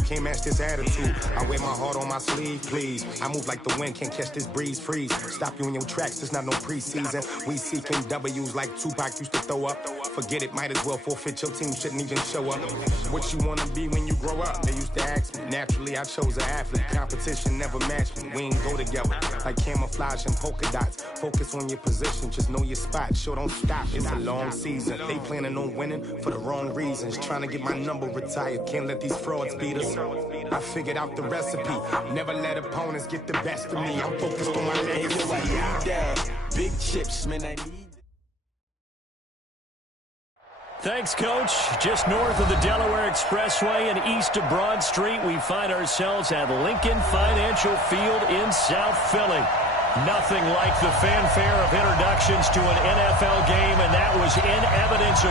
you can't match this attitude. I wear my heart on my sleeve, please. I move like the wind, can't catch this breeze, freeze. Stop you in your tracks, it's not no preseason. We seeking W's like Tupac used to throw up. Forget it, might as well forfeit, your team shouldn't even show up. What you wanna be when you grow up? They used to ask me. Naturally, I chose an athlete. Competition never matched me. We ain't go together like camouflage and polka dots. Focus on your position, just know your spot. Sure, don't stop, it's a long season. They planning on winning for the wrong reasons. Trying to get my number retired, can't let these frauds beat us. I figured out the recipe. Never let opponents get the best of me. I'm focused on my legacy. Big chips, man, I need. Thanks, Coach. Just north of the Delaware Expressway and east of Broad Street, we find ourselves at Lincoln Financial Field in South Philly. Nothing like the fanfare of introductions to an NFL game, and that was in evidence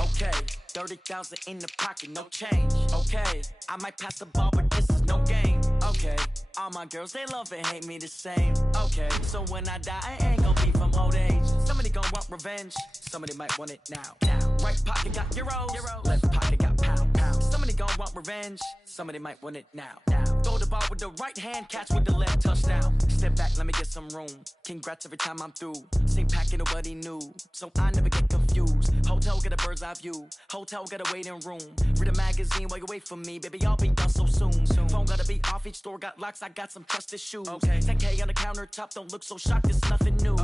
Okay, 30,000 in the pocket, no change. Okay, I might pass the ball, but this is no game. Okay, all my girls, they love and hate me the same. Okay, so when I die, I ain't gonna be from old age. Somebody gonna want revenge, somebody might want it now. Right pocket got euros, left pocket got pound. Somebody gonna want revenge, somebody might want it now. Throw the ball with the right hand, catch with the left, touchdown. Step back, let me get some room. Congrats every time I'm through. Same packet, nobody knew, so I never get confused. Hotel get a bird's eye view, hotel got a waiting room. Read a magazine while you wait for me, baby, I'll be done so soon. Phone gotta be off, each store got locks, I got some trusted shoes. 10K on the countertop, don't look so shocked, it's nothing new.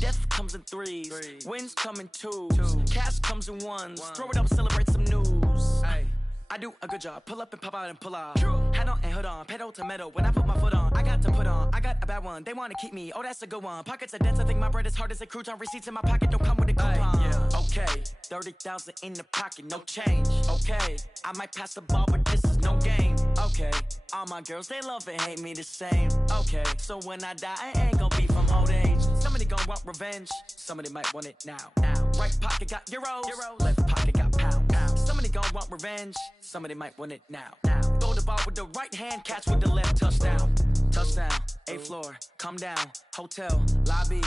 Death comes in threes, wins come in twos, cash comes in ones. Throw it up, celebrate some news. I do a good job, pull up and pop out and pull off. Head on and hood on, pedal to metal. When I put my foot on, I got to put on. I got a bad one, they wanna keep me, oh that's a good one. Pockets are dense, I think my bread is hard as a crouton. Receipts in my pocket don't come with a coupon. Okay, 30,000 in the pocket, no change. Okay, I might pass the ball, but this is no game. Okay, all my girls, they love and hate me the same. Okay, so when I die, I ain't gonna be from old age. Somebody gonna want revenge, somebody might want it now. Right pocket got euros, left pocket got pound. Somebody gonna want revenge, somebody might want it now. Throw the ball with the right hand, catch with the left, touchdown. Touchdown, 8th floor, come down, hotel, lobby.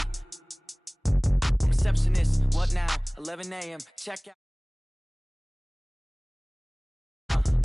Receptionist, what now? 11 a.m., check out.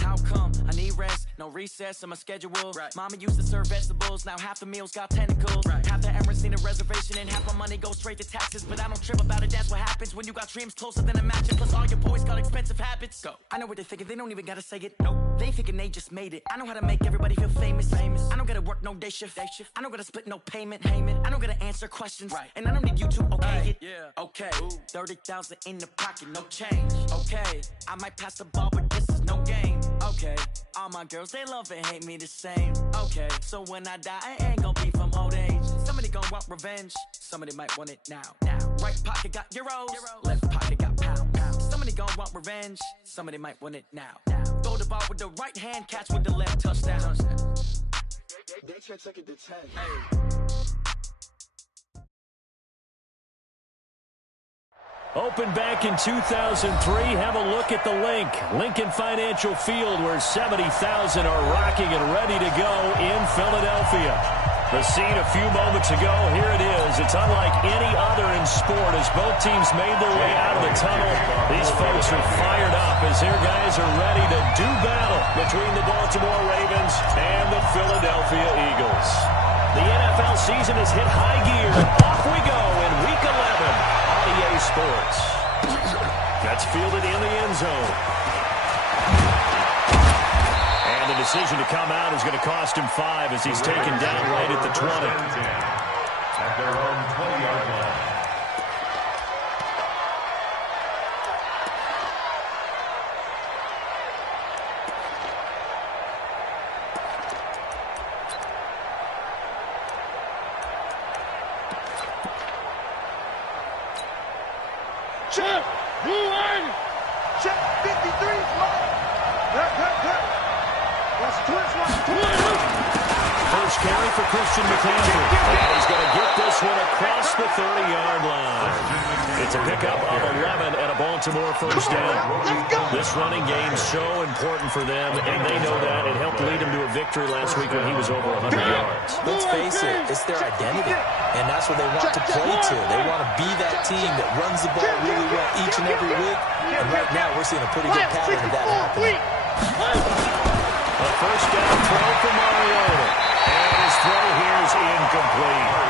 How come? I need rest, no recess in my schedule. Mama used to serve vegetables, now half the meals got tentacles. Half the errands need a reservation and half my money goes straight to taxes. But I don't trip about it, that's what happens when you got dreams closer than a match. Plus all your boys got expensive habits. Go. I know what they're thinking, they don't even gotta say it. Nope. They thinking they just made it. I know how to make everybody feel famous. I don't gotta work no day shift. I don't gotta split no payment. I don't gotta answer questions. And I don't need you to okay it. Okay, 30,000 in the pocket, no change. Okay, I might pass the ball, but this is no game. Okay, all my girls, they love and hate me the same. Okay, so when I die, I ain't gonna be from old age. Somebody gonna want revenge, somebody might want it now. Right pocket got euros, left pocket got pound. Somebody gonna want revenge, somebody might want it now. Throw the ball with the right hand, catch with the left, touchdown. They took it to 10. Opened back in 2003. Have a look at the link. Lincoln Financial Field, where 70,000 are rocking and ready to go in Philadelphia. The scene a few moments ago, here it is. It's unlike any other in sport as both teams made their way out of the tunnel. These folks are fired up as their guys are ready to do battle between the Baltimore Ravens and the Philadelphia Eagles. The NFL season has hit high gear. Off we go in Week 11. EA Sports. That's fielded in the end zone. And the decision to come out is going to cost him 5 as he's taken down right at the 20. At their own 20-yard line. Check, rewind, check 53, smart. That's twist one. First carry for Christian McCaffrey. And he's going to get this one across the 30-yard line. It's a pickup of 11 and a Baltimore first down. This running game is so important for them, and they know that. It helped lead them to a victory last week when he was over 100 yards. Let's face it, it's their identity, and that's what they want to play to. They want to be that team that runs the ball really well each and every week, and right now we're seeing a pretty good pattern of that happening. A first down throw for Mariota, and his throw here is incomplete.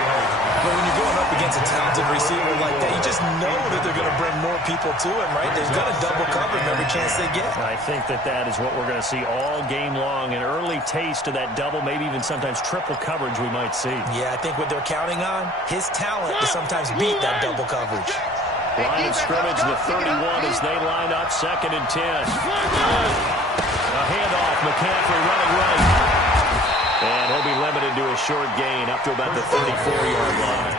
But when you're going up against a talented receiver like that, you just know that they're going to bring more people to him, right? They're going to double cover him every chance they get. I think that is what we're going to see all game long, an early taste of that double, maybe even sometimes triple coverage we might see. Yeah, I think what they're counting on, his talent to sometimes beat that double coverage. Line of scrimmage, the 31 as they line up, 2nd and 10. A handoff, McCaffrey running right. And he'll be limited to a short gain up to about the 34-yard line.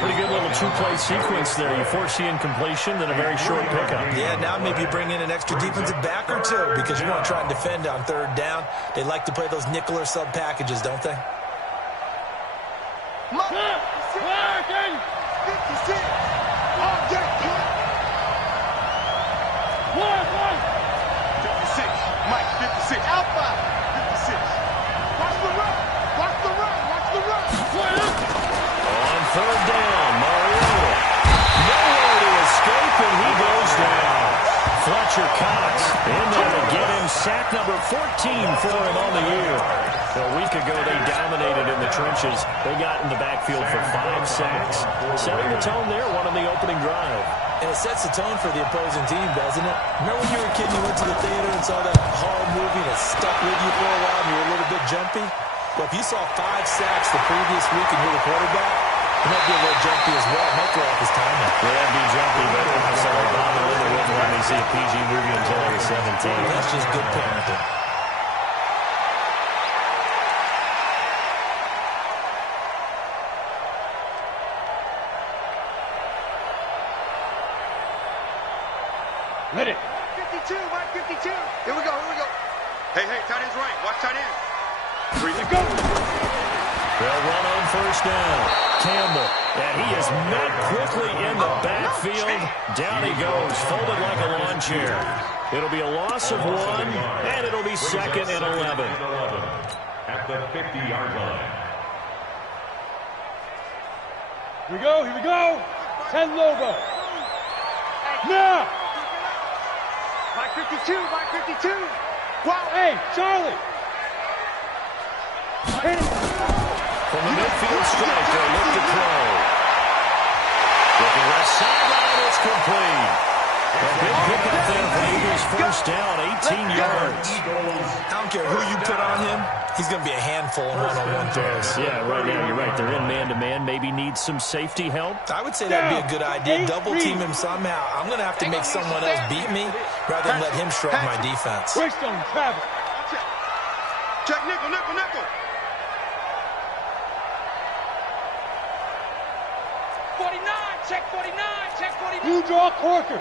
Pretty good little two-play sequence there. You force the incompletion, then a very short pickup. Yeah, now maybe you bring in an extra defensive back or two because you want to try and defend on 3rd down. They like to play those nickel or sub packages, don't they? Mike, 56. Alpha, 56. Watch the run. Watch the run. Watch the run. On 3rd down, Mariota. Nowhere to escape, and he goes down. Fletcher Cox in there to get him. Sack number 14 for him on the year. A week ago, they dominated in the trenches. They got in the backfield for 5 sacks. Setting the tone there, one on the opening drive. And it sets the tone for the opposing team, doesn't it? Remember when you were a kid, you went to the theater and saw that horror movie and it stuck with you for a while and you were a little bit jumpy? Well, if you saw 5 sacks the previous week and you're the quarterback, it might be a little jumpy as well. It might throw off his timing. Yeah, it'd be jumpy, but I'm sorry, Bob and Linda wouldn't let me see a PG movie until I was 17. That's just good parenting. Hit it. 52, Mike, 52. Here we go, here we go. Hey, tight end's right. Watch tight end. 3 to go. They'll run on first down. Campbell, and he is met quickly in the backfield. Down he goes, folded like a lawn chair. It'll be a loss of 1, and it'll be 2nd and 11. At the 50-yard line. Here we go. 10 logo. Now. Mike 52, Mike 52. Wow, hey, Charlie. Hit it. From the midfield strike, they look to throw. Looking left sideline, it's complete. A big pickup there for Eagles, first down, 18 yards. I don't care who you put on him, he's going to be a handful in one-on-one throws. Yeah, right now, you're right. They're in man-to-man, maybe needs some safety help. I would say that'd be a good idea. Double team him somehow. I'm going to have to make someone else beat me rather than let him shrug my defense. Wishstone, travel. Check nickel. Check 49. You draw Corkers.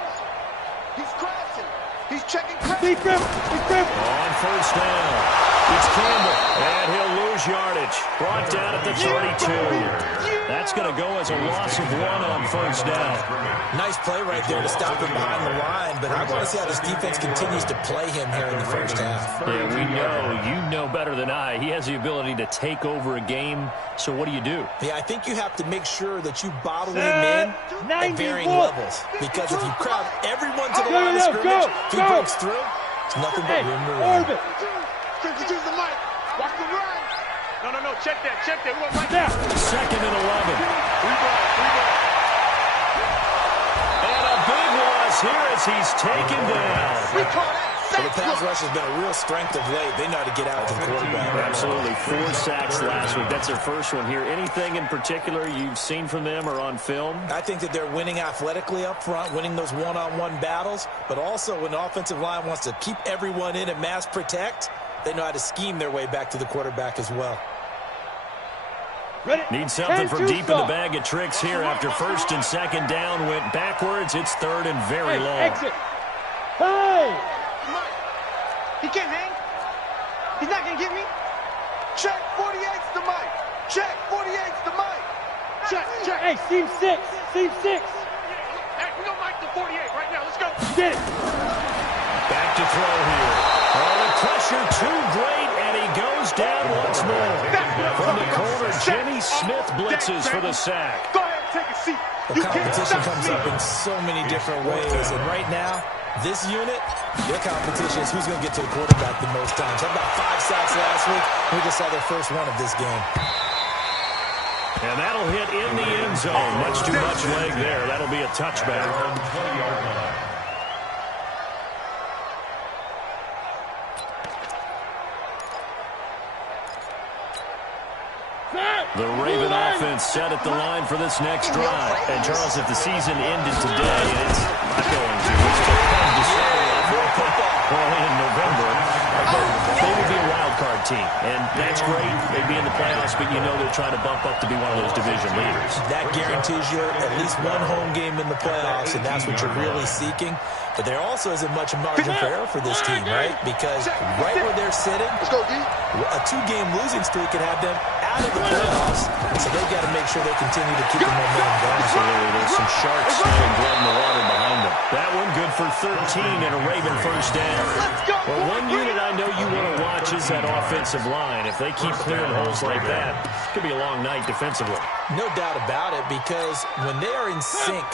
He's crossing. He's checking. He's grip. On first down, it's Campbell, and he'll lose yardage. Brought down at the 32. That's going to go as a loss of 1 on first down. Nice play right there to stop him behind the line, but I want to see how this defense continues to play him here in the first half. Yeah, we know. You know better than I. He has the ability to take over a game, so what do you do? Yeah, I think you have to make sure that you bottle him in at varying levels, because if you crowd everyone to the line of scrimmage, if he breaks through, it's nothing but room to run. Orbit. 52's the mic. Watch the run. No. Check that. We want right there. 2nd and 11. And a big loss here as he's taken down. We call that. Well, the pass rush has been a real strength of late. They know how to get out to the quarterback. Absolutely. 4 sacks last week. That's their first one here. Anything in particular you've seen from them or on film? I think that they're winning athletically up front, winning those one-on-one battles, but also when the offensive line wants to keep everyone in and mass protect, they know how to scheme their way back to the quarterback as well. Need something from deep in the bag of tricks here after 1st and 2nd down. Went backwards. It's 3rd and very long. Exit. Hey! He can't hang. He's not going to get me. Check, 48's the mic. Check, 48's the mic. Check, check. Hey, seam 6. Seam 6. Hey, we're going to mic the 48 right now. Let's go. Get it. Back to throw here. Oh, the pressure too great, and he goes down once more. From the corner, Jimmy Smith blitzes for the sack. Go ahead and take a seat. The competition comes up in so many different ways, and right now, this unit, their competition is who's going to get to the quarterback the most times. Had about 5 sacks last week. We just saw their first one of this game. And that'll hit in the end zone. Much too much leg there. That'll be a touchback. The Raven offense set at the line for this next drive. And, Charles, if the season ended today, it's not going to. It's going to early in November. They would be a wild card team. And that's great. They'd be in the playoffs, but you know they're trying to bump up to be one of those division leaders. That guarantees you at least one home game in the playoffs, and that's what you're really seeking. But there also isn't much margin for error for this team, right? Because right where they're sitting, a 2-game losing streak could have them out of the playoffs. So they've got to make sure they continue to keep the momentum going. Absolutely. There's some sharks smelling blood in the water behind them. That one good for 13 and a Raven first down. Well, one unit I know you want to watch is that offensive line. If they keep clearing holes like that, it could be a long night defensively. No doubt about it, because when they are in sync,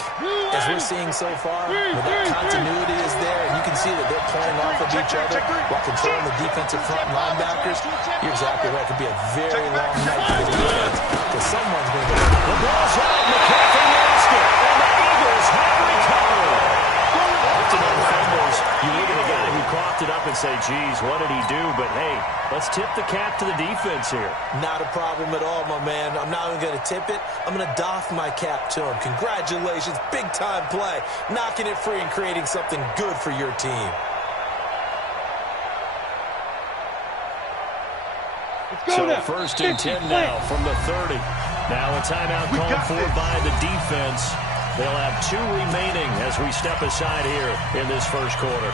as we're seeing so far, when that continuity is there, and you can see that they're playing off of each other while controlling the defensive front linebackers, you're exactly right. It could be a very long night for the defense, because someone's going to get the ball's out. McCaffrey lost it, and the Eagles have recovered. Often on fumbles, you look at the guy who coughed it up and say, geez, what did he do? But, hey, let's tip the cap to the defense here. Not a problem at all, my man. I'm not even going to tip it. I'm going to doff my cap to him. Congratulations. Big-time play. Knocking it free and creating something good for your team. So first and 10 now from the 30. Now a timeout called for by the defense. They'll have 2 remaining as we step aside here in this first quarter.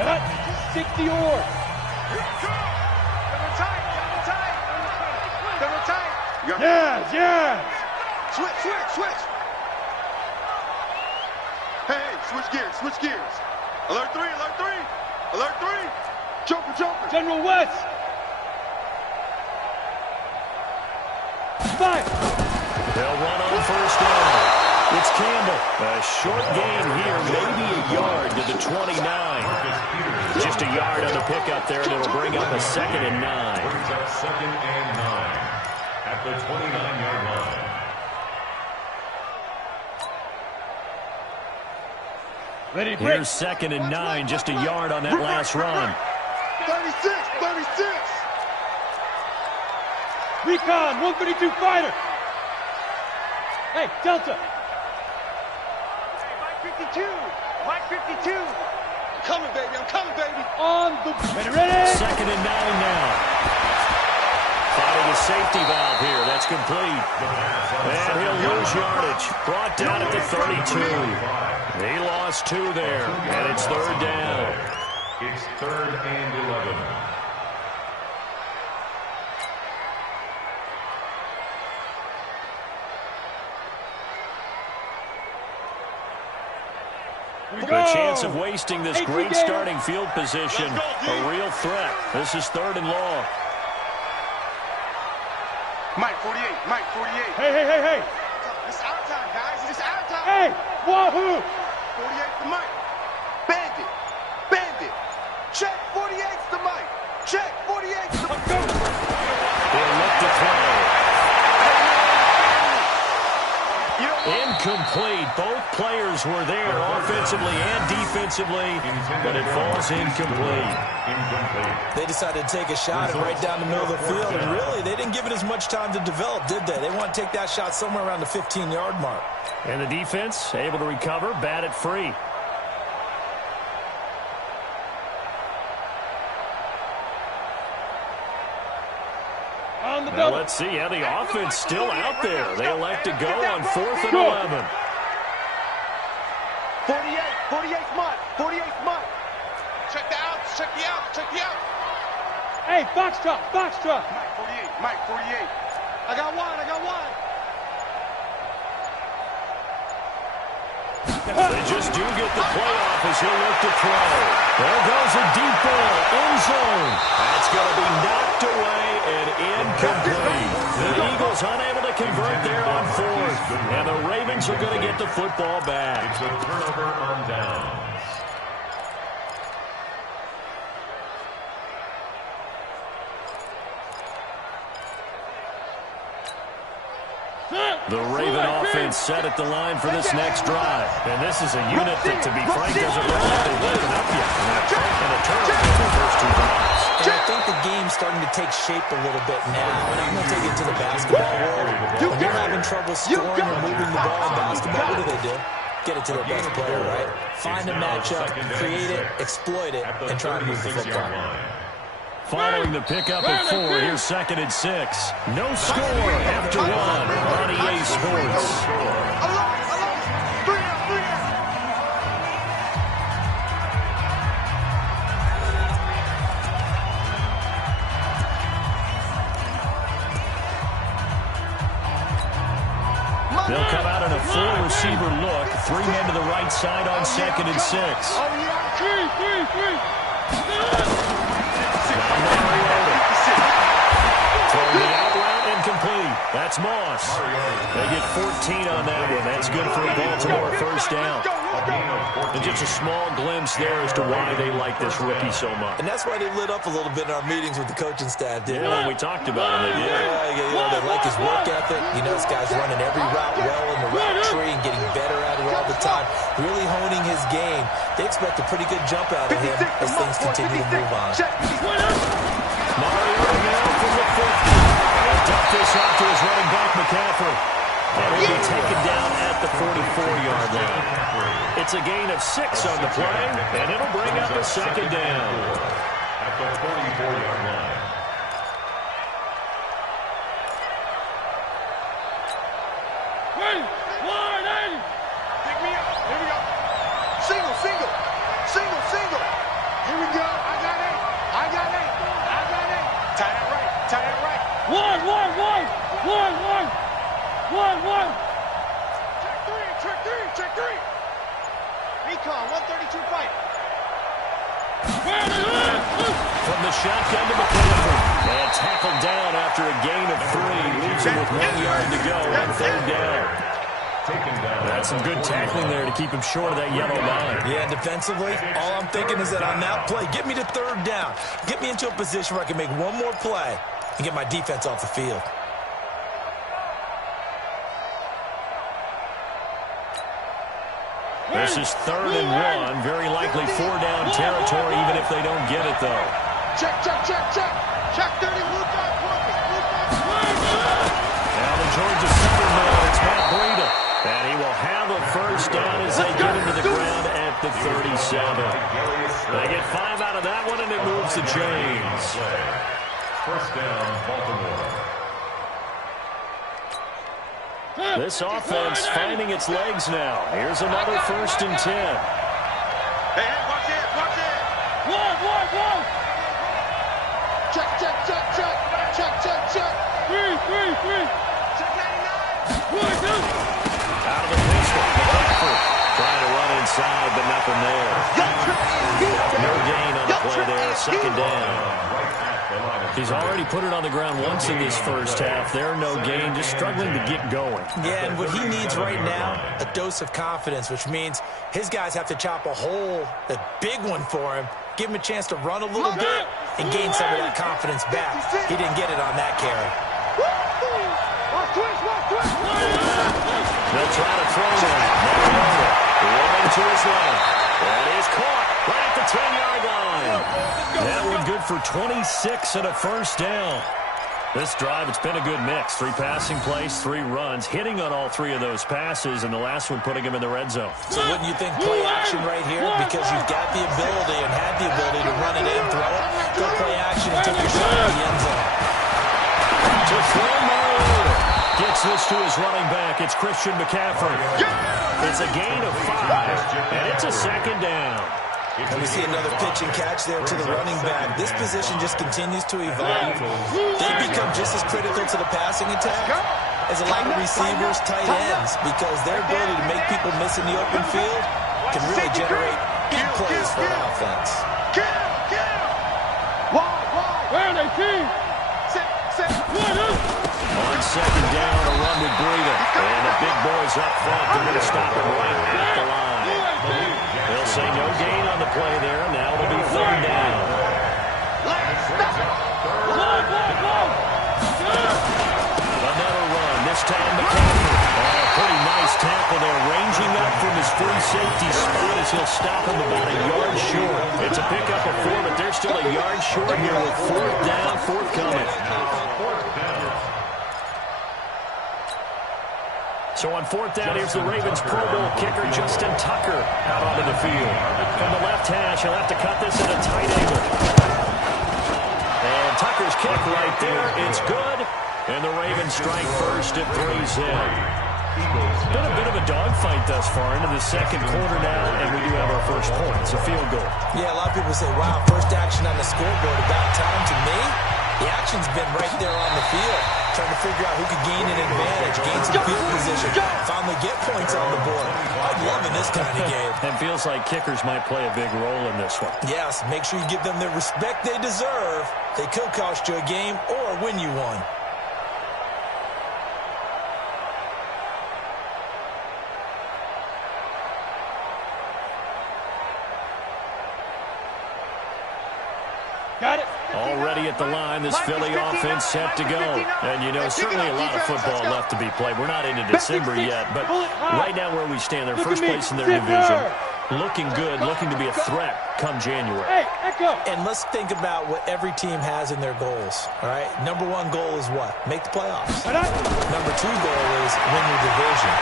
Yeah, 60 or. Yes. Switch. Hey, switch gears. Alert 3. Joker. General West. 5. They'll run on first down. It's Campbell. A short gain here, maybe a yard to the 29. Just a yard on the pickup there, and it'll bring up a 2nd and 9. Brings up 2nd and 9 at the 29-yard line. Ready, break. Here's 2nd and 9, just a yard on that last run. 36. Recon, 132 fighter. Hey, Delta. Mike 52. I'm coming, baby. On the... Ready. 2nd and 9 now. Finding a safety valve here. That's complete. And he'll lose yardage. Brought down at the 32. He lost 2 there, and it's 3rd down. It's 3rd and 11. A chance of wasting this great starting field position. A real threat. This is 3rd and long. Mike 48. Hey. It's our time, guys. It's our time. Hey, wahoo. 48's the mic. Bandit. Check, 48's the mic. Check, 48's the mic. They'll look to throw. Incomplete. Both players were there offensively and defensively, but it falls incomplete. They decided to take a shot and right down the middle of the field, and really, they didn't give it as much time to develop, did they? They want to take that shot somewhere around the 15-yard mark. And the defense able to recover, bat it free. Well, let's see how the offense still out there. They elect to go on 4th and 11. 48's mine. 48's mine. Check the outs. Check the outs. Check the outs. Hey, box truck. Mike 48. Mike 48. I got one. They just do get the playoff as he'll look to throw. There goes a deep ball, end zone. That's going to be knocked away and incomplete. The Eagles unable to convert there on fourth. And the Ravens are going to get the football back. It's a turnover on downs. The Raven offense set at the line for this next drive. And this is a unit that, to be frank, doesn't look like they've woken up yet. And a turnover in their first two drives. And I think the game's starting to take shape a little bit now. And I'm going to take it to the basketball world. When you're having trouble scoring or moving the ball in basketball, what do? Get it to their best player, right? Find a matchup, create it, exploit it, and try to move the football. Following the pickup at 4, here's 2nd and 6. No score after 1 on EA Sports. They'll come out in a 4-receiver look. 3 men to the right side on 2nd and 6. Throwing the out route incomplete. That's Moss. They get 14 on that one. That's good for a Baltimore first down. And just a small glimpse there as to why they like this rookie so much. And that's why they lit up a little bit in our meetings with the coaching staff, didn't when we talked about him, they did. They like his work ethic. You know, this guy's running every route well in the route tree and getting better at it all the time. Really honing his game. They expect a pretty good jump out of him as things continue to move on. Mario now from the 50. He'll dump this off to his running back, McCaffrey. And he'll be taken down at the 44-yard line. It's a gain of 6 on the play, and it'll bring up a 2nd down. At the 44-yard line. Pick me up. Here we go. Single. Here we go. I got 8. Tie that right. One. Check 3. Recon, 132 fight. From the shotgun to McCaffrey. And tackled down after a gain of 3. Leaves him with 1 yard to go on 3rd down. That's some good tackling there to keep him short of that yellow line. Yeah, defensively, all I'm thinking is that on that play, get me to 3rd down. Get me into a position where I can make one more play and get my defense off the field. This is 3rd and 1. Very likely 4-down territory, even if they don't get it, though. Check. Check 30. Blue guy, Now the Georgia center man, it's Matt Breida. And he will have a first down as they get him to the ground at the 37. They get 5 out of that one, and it moves the chains. First down, Baltimore. This offense finding its legs now. Here's another 1st and 10. Hey, watch it. One. Check. Three. Check 99. Out of the pistol. McCaffrey trying to run inside, but nothing there. No gain on the play there. 2nd down. He's already put it on the ground once in this first half. There, no gain, just struggling to get going. Yeah, and what he needs right now, a dose of confidence, which means his guys have to chop a hole, a big one for him, give him a chance to run a little bit and gain some of that confidence back. He didn't get it on that carry. They'll try to throw that. Running to his left. And he's caught right at the 10-yard line. That one good for 26 and a first down. This drive, it's been a good mix. 3 passing plays, 3 runs, hitting on all 3 of those passes, and the last one putting him in the red zone. So wouldn't you think play action right here? Because you've got the ability and had the ability to run it in, throw it. Go play action and take your shot at the end zone. To throw Mariota. Gets this to his running back. It's Christian McCaffrey. It's a gain of 5, and it's a second down. And we see another pitch and catch there to the running back. This position just continues to evolve. They become just as critical to the passing attack as a lot of receivers, tight ends, because their ability to make people miss in the open field can really generate big plays for an offense. Where are they, team? On second down, a run with Breida. And the big boys up front. They're going to stop him right at the line. They'll say no gain on the play there. Now it'll be third down. Another run. This time McCaffrey. A pretty nice tackle there. Ranging up from his free safety spot as he'll stop him about a yard short. It's a pickup of 4, but they're still a yard short here with fourth down, forthcoming. So on fourth down, here's the Ravens Pro Bowl kicker, Justin Tucker, out onto the field. From the left hash, he'll have to cut this at a tight angle. And Tucker's kick right there. It's good. And the Ravens strike first at 3's in. Been a bit of a dogfight thus far into the second quarter now, and we do have our first point. It's a field goal. Yeah, a lot of people say, wow, first action on the scoreboard. About time. To me, the action's been right there on the field, trying to figure out who could gain an advantage, gain some field position, finally get points on the board. I'm loving this kind of game. And feels like kickers might play a big role in this one. Yes, make sure you give them the respect they deserve. They could cost you a game or win you one. Got it. Already at the line, this Philly offense set to go. And, you know, certainly a lot of football left to be played. We're not into December yet, but right now where we stand, they're first place in their division. Looking good, looking to be a threat come January. Hey, echo. And let's think about what every team has in their goals, all right? Number 1 goal is what? Make the playoffs. Number 2 goal is win your division.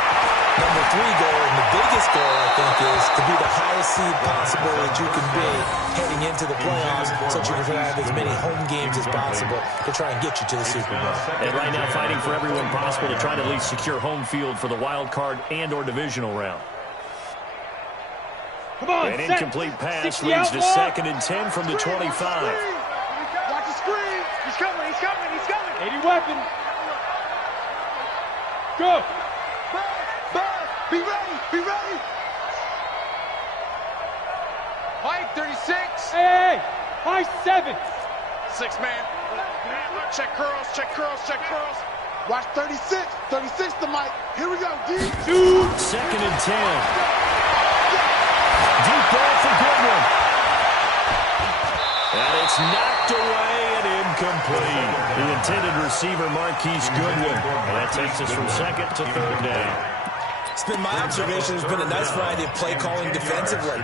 Number 3 goal, and the biggest goal, I think, is to be the highest seed possible that you can be heading into the playoffs, so that you can have as many home games as possible to try and get you to the Super Bowl. And right now fighting for everyone possible to try to at least secure home field for the wild card and or divisional round. Come on, An incomplete pass leads to 2nd and 10 from the 25. Watch the screen. He's coming, he's coming, he's coming. 80 weapon. Go. Be ready, be ready. Mike, 36. Hey, high 7. 6 man. Check curls, check curls, check curls. Watch 36. 36 to Mike. Here we go, D. 2. 2nd and 10. Deep ball for Goodwin. And it's knocked away and incomplete. The intended receiver, Marquise Goodwin. And that takes us from 2nd to 3rd down. It's been my observation there's been a nice variety of play calling defensively.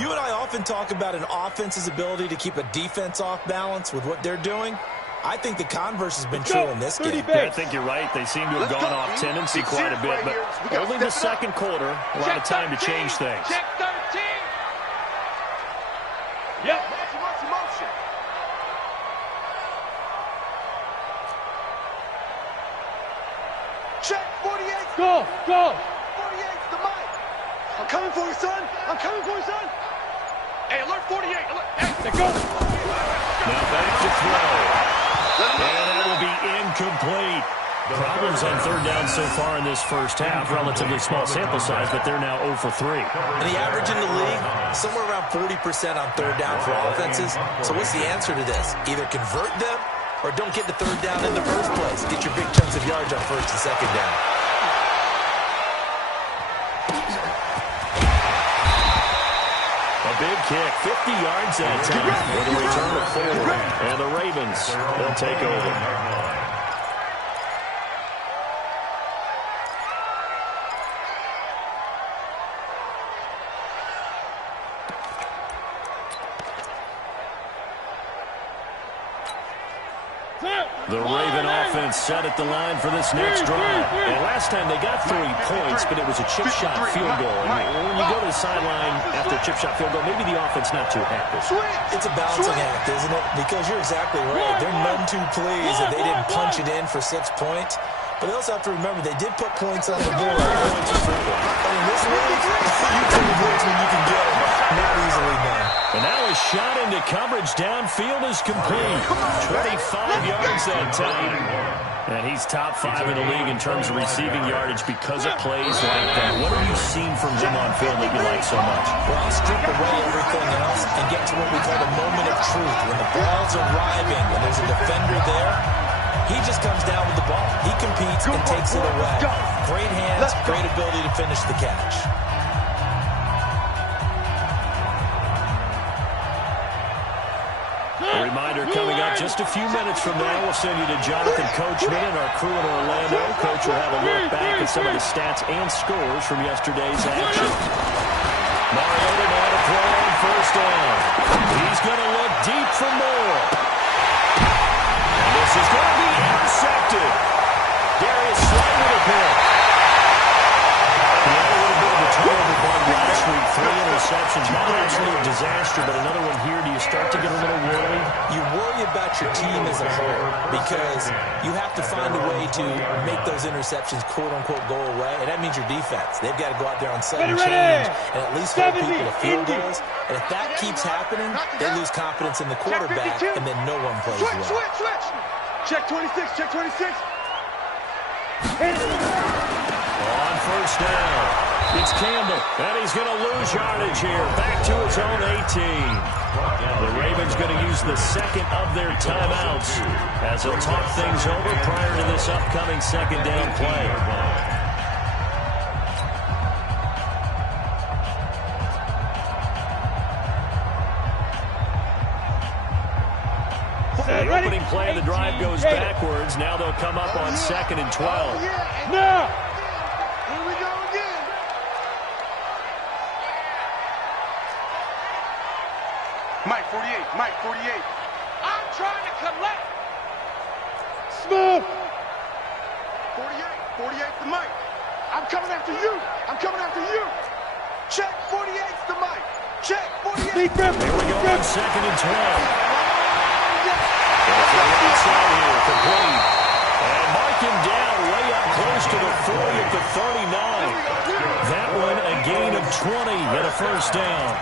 You and I often talk about an offense's ability to keep a defense off balance with what they're doing. I think the converse has been true in this game. Yeah, I think you're right. They seem to have gone off tendency quite a bit, but only the second quarter, a lot of time to change things. Check 13. Yep. Motion. Check 48. Go, go. 48's the Mike. I'm coming for you, son. I'm coming for you, son. Hey, alert 48. Alert. Hey, Let go. Now back to throw. And that will be incomplete. Problems on 3rd down so far in this first half. Relatively small sample size, but they're now 0 for 3. And the average in the league, somewhere around 40% on 3rd down for offenses. So what's the answer to this? Either convert them or don't get the 3rd down in the first place. Get your big chunks of yards on 1st and 2nd down. A big kick, 50 yards that time with a return of 4. And the Ravens, they'll take over. The Raven offense set at the line for this next drive. And last time they got 3 points, but it was a chip shot field goal. And when you go to the sideline after a chip shot field goal, maybe the offense not too happy. It's a balancing act, isn't it? Because you're exactly right. They're none too pleased that they didn't punch it in for 6 points. But they also have to remember they did put points on the board. Points are simple. And in this league, you take the points when you can get them. Not easily done. And now a shot into coverage downfield is complete. 25 yards that time. And he's top 5 in the league in terms of receiving yardage because of plays like that. What have you seen from him on field that you like so much? Well, I'll strip away everything else and get to what we call the moment of truth. When the ball's arriving and there's a defender there, he just comes down with the ball. He competes and takes it away. Great hands, great ability to finish the catch. A reminder coming up just a few minutes from now, we'll send you to Jonathan Coachman and our crew in Orlando. Coach will have a look back at some of the stats and scores from yesterday's action. Mariota now to throw on first down. He's going to look deep for more. And this is going to be intercepted. Darius Slay with a pick. He had a little bit of a turnover bug last week. 3 interceptions. Not an absolute disaster, but another one here. Do you start to get a little worried? You worry about your team as a whole because you have to find a way to make those interceptions quote-unquote go away, and that means your defense. They've got to go out there on sudden change and at least hold people to field goals. And if that keeps happening, they lose confidence in the quarterback, and then no one plays well. Switch. Check 26, check 26. On first down, it's Campbell, and he's going to lose yardage here. Back to his own 18. The Ravens going to use the second of their timeouts as they'll talk things over prior to this upcoming second down play. The opening play of the drive goes backwards. Now they'll come up on 2nd and 12. No! Here we go again. Mike 48, Mike 48. I'm trying to collect. Smooth. 48's the Mike. I'm coming after you. I'm coming after you. Check 48's the Mike. Check 48. Deep grip. Here we go on 2nd and 12. Outside here, complete. And mark him down way up close to the 40 at the 39. That one a gain of 20 and a first down.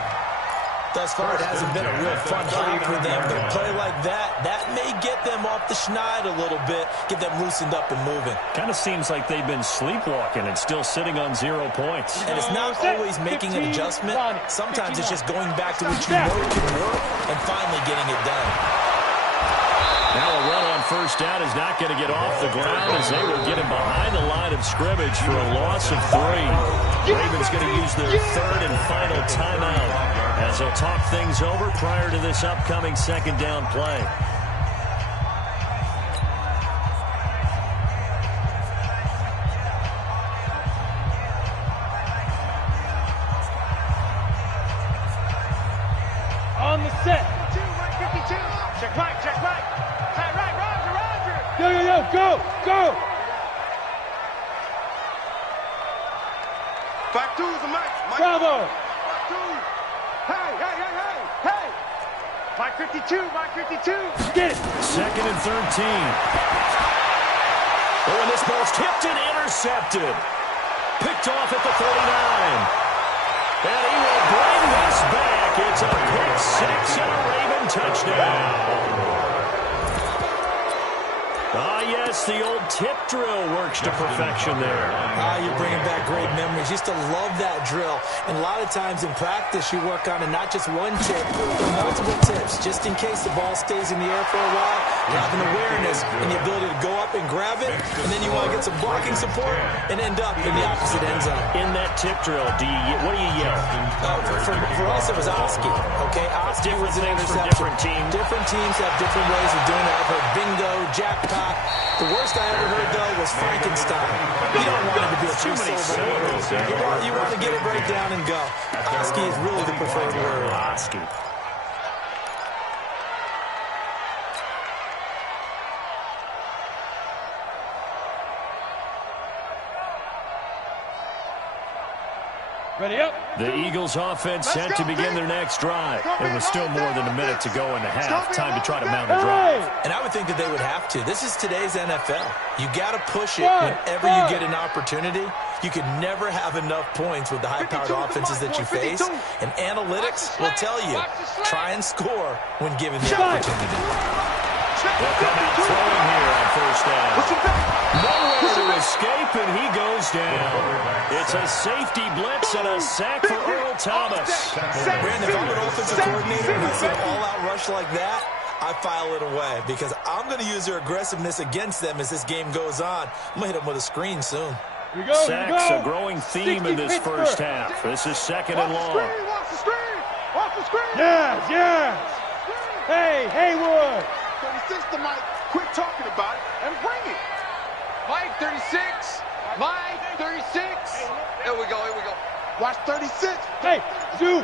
Thus far, it hasn't been a real fun hop for them, but a play like that may get them off the schneid a little bit, get them loosened up and moving. Kind of seems like they've been sleepwalking and still sitting on 0 points. And it's not always making an adjustment. Sometimes it's just going back to what you know can work and finally getting it done. Now a run on first down is not going to get off the ground as they will get him behind the line of scrimmage for a loss of 3. Ravens going to use their 3rd and final timeout as they'll talk things over prior to this upcoming second down play. On the set. 52. Check Mike, check Mike. Right, Roger. Yo, go. 52's the Mike. Bravo. 52. Hey. Mike 52. Get it. 2nd and 13. Oh, and this ball's tipped and intercepted. Picked off at the 39. And he will bring this back. It's a pick 6 and a Raven touchdown. Ah, yes, the old tip drill works to perfection there. You're bringing back great memories. Used to love that drill. And a lot of times in practice, you work on it, not just one tip, but multiple tips, just in case the ball stays in the air for a while. You have an awareness and the ability to go up and grab it, and then you want to get some blocking support and end up in the opposite end zone. In that tip drill, what do you yell? For us, it was Oski. Okay, Oski was an interception. Different teams. Different teams have different ways of doing it. I've heard bingo, jackpot. The worst I ever heard, though, was Frankenstein. You don't want it to be a two-syllable. You want to get it right down and go. Oski is really the preferred word. Oski. Ready up. The Eagles offense set to begin their next drive. It was still more than a minute to go in the half. Time to try to mount a drive. And I would think that they would have to. This is today's NFL. You got to push it whenever you get an opportunity. You can never have enough points with the high-powered offenses that you face. And analytics will tell you, try and score when given the opportunity. They'll come out throwing here on first down. Nowhere to escape, and he goes down. It's a safety blitz and a sack for Earl Thomas. Brandon, if I'm an offensive coordinator and I see an all-out rush like that, I file it away because I'm going to use their aggressiveness against them as this game goes on. I'm going to hit them with a screen soon. Sacks, a growing theme in this first half. This is second and long. Watch the screen! Watch the screen! Yes, yes. Hey, Haywood. 36 to Mike. Quit talking about it and bring it. Mike 36. Mike 36. Here we go, here we go. Watch 36. Hey, Zoo.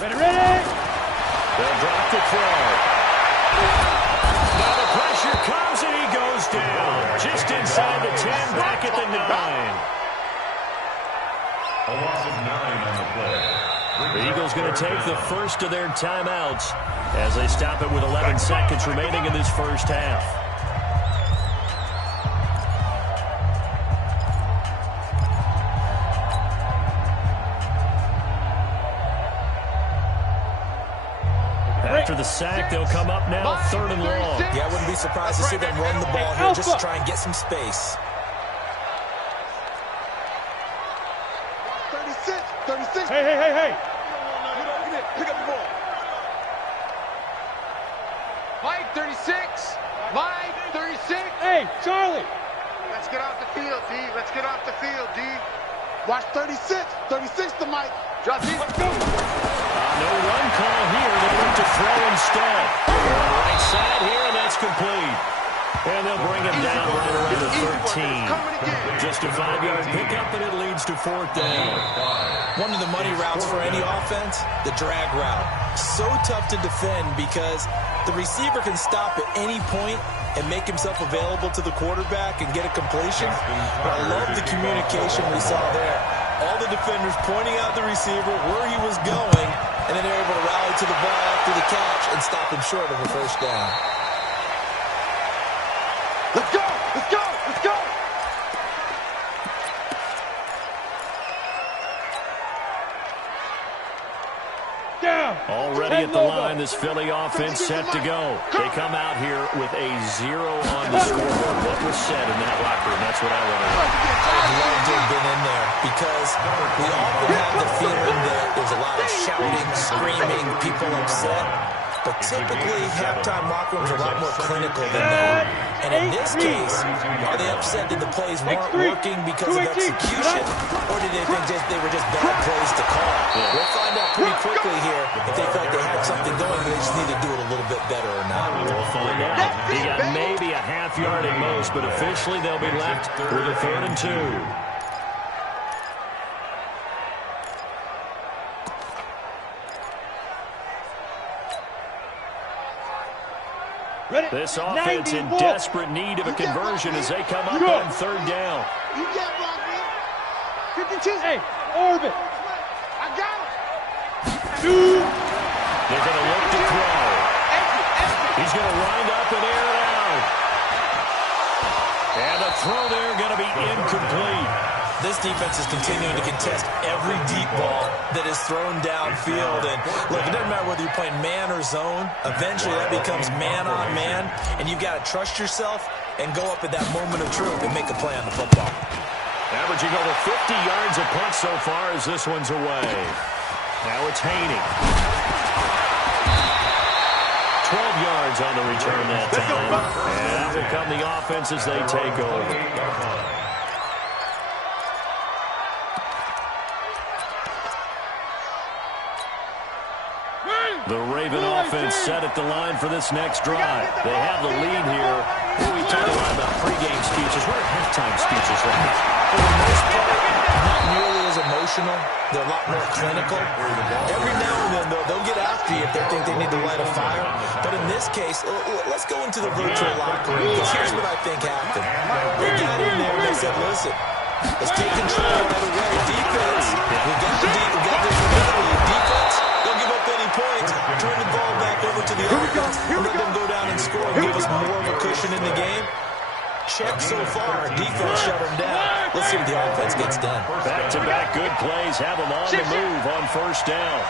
Ready. They'll drop the throw. Now the pressure comes and he goes down. Just inside the 10, back at the 9. A loss of 9 on the play. The Eagles going to take the first of their timeouts as they stop it with 11 seconds remaining in this first half. After the sack, they'll come up now, third and long. Yeah, I wouldn't be surprised to see them run the ball here just to try and get some space. 36. Hey. Pick up the ball. Mike 36. Mike 36. Hey, Charlie. Let's get off the field, D. Let's get off the field, D. Watch 36. 36 to Mike. Drop D. Let's go. No run call here. They look to throw instead. On the right side here, and that's complete. And they'll bring him down right around the 13. Just a 5-yard pickup, and it leads to fourth down. One of the money routes for any offense, the drag route. So tough to defend because the receiver can stop at any point and make himself available to the quarterback and get a completion. But I love the communication we saw there. All the defenders pointing out the receiver, where he was going, and then they're able to rally to the ball after the catch and stop him short of a first down. Let's go. Let's go. Let's go. Down. Already at the line, this Philly offense set to go. They come out here with a 0 on the scoreboard. What was said in that locker room? That's what I want to know. I'd love to have been in there because we often have the feeling that there's a lot of shouting, screaming, people upset. But typically, halftime locker rooms are a lot more clinical than that. And in this case, are they upset that the plays weren't working because of execution, or did they think they were just bad plays to call? We'll find out pretty quickly here if they felt they had something going, but they just need to do it a little bit better or not. We'll find out. He got maybe a half yard at most, but officially they'll be left with a 3rd and 2. This offense in desperate need of a conversion as they come up on 3rd down. You got block, man. 52. Hey, Orbit. I got him. They're going to look to throw. He's going to wind up and air it out. And the throw there going to be incomplete. This defense is continuing to contest every deep ball that is thrown downfield. And look, it doesn't matter whether you're playing man or zone. Eventually that becomes man on man. And you've got to trust yourself and go up at that moment of truth and make a play on the football. Averaging over 50 yards a punt so far as this one's away. Now it's Haney. 12 yards on the return that time. And out will come the offense as they take over. The Raven offense set at the line for this next drive. They have the lead here. We talk a lot about pregame speeches. What are halftime speeches like? For the most part, not nearly as emotional emotional. They're a lot more clinical. Every now and then, though, they'll get after you if they think they need to light a fire. But in this case, let's go into the virtual locker room, because here's what I think happened. They got in there and they said, listen, let's take control right away. Defense, we've got the ability. Defense, don't give up any points. Turn the ball back over to the offense and let them go down and score and give us more of a cushion in the game. Check so far. Defense shut them down. Let's see what the offense gets done. Back-to-back good plays have them on the move on first down.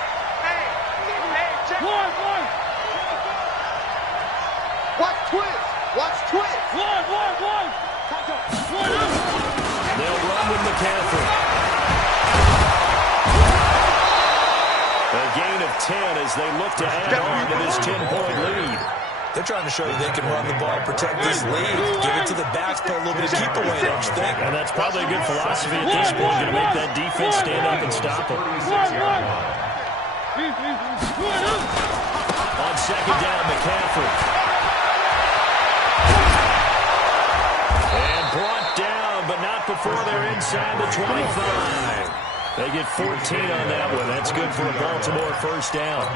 Watch twist. Watch twist. One. They'll run with McCaffrey. A gain of 10 as they look to add on to this 10-point lead. They're trying to show you they can run the ball, protect this lead, give it to the backs, play a little bit of keep away, don't you think? And that's probably a good philosophy at this point, going to make that defense stand up and stop it. On second down, McCaffrey. And brought down, but not before they're inside the 25. They get 14 on that one. That's good for a Baltimore first down.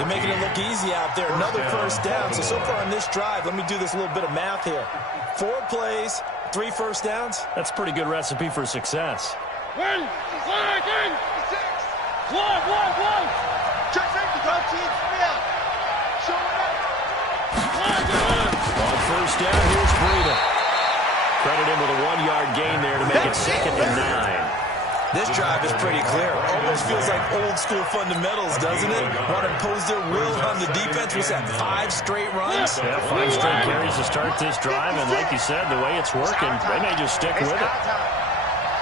They're making it look easy out there. Another first down. So far on this drive, let me do this little bit of math here. 4 plays, 3 first downs. That's a pretty good recipe for success. One. Check safety, go team. Show it up. On first down, here's Breida. Credit him with a 1-yard gain there to make it 2nd and 9. This drive is pretty clear. Almost feels like old-school fundamentals, doesn't it? Want to impose their will on the defense. What's that, 5 straight runs? Yeah, 5 straight carries to start this drive, and like you said, the way it's working, they may just stick with it.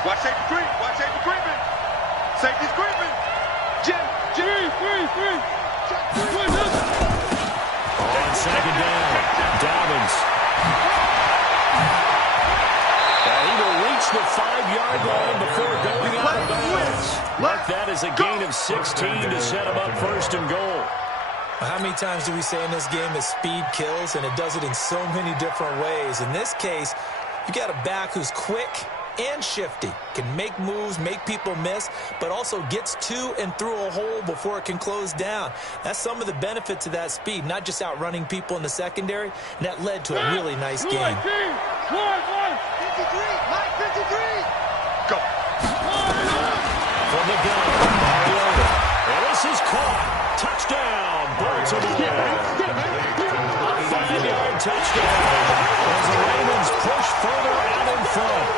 Watch safety creep. Watch safety creeping. Safety's creeping. Jim. On second down, Dobbins. He will reach the 5-yard line before going out of bounds. Mark that as a gain of 16 to set him up first and goal. How many times do we say in this game that speed kills, and it does it in so many different ways? In this case, you got a back who's quick and shifty, can make moves, make people miss, but also gets to and through a hole before it can close down. That's some of the benefits of that speed, not just outrunning people in the secondary, and that led to a really nice game. 53. Go. From the gun, Mariota. And this is caught. Touchdown, Baltimore. A 5-yard touchdown. As the Ravens push further out in front.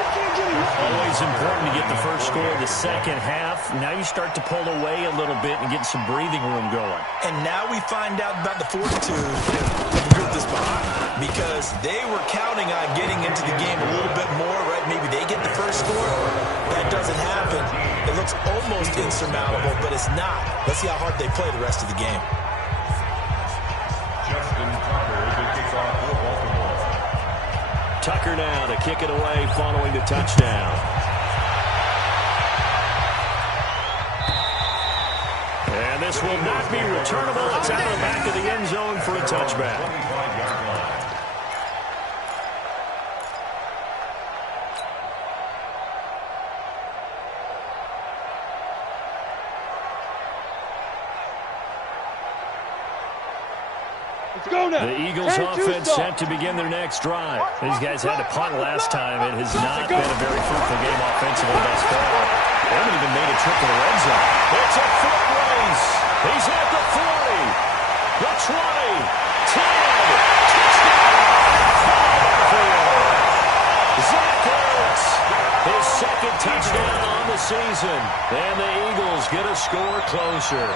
Always important to get the first score of the second half. Now you start to pull away a little bit and get some breathing room going. And now we find out about the fortitude of the group that's behind. Because they were counting on getting into the game a little bit more, right? Maybe they get the first score. That doesn't happen. It looks almost insurmountable, but it's not. Let's see how hard they play the rest of the game. Tucker now to kick it away following the touchdown. And this will not be returnable. It's out of the back of the end zone for a touchback. The Eagles offense set to begin their next drive. These guys had to punt last time. It has not been a very fruitful game offensively thus far. They haven't even made a trip to the red zone. It's a foot race. He's at the 40, the 20, 10. Touchdown. Zach Ertz, his 2nd touchdown on the season. And the Eagles get a score closer.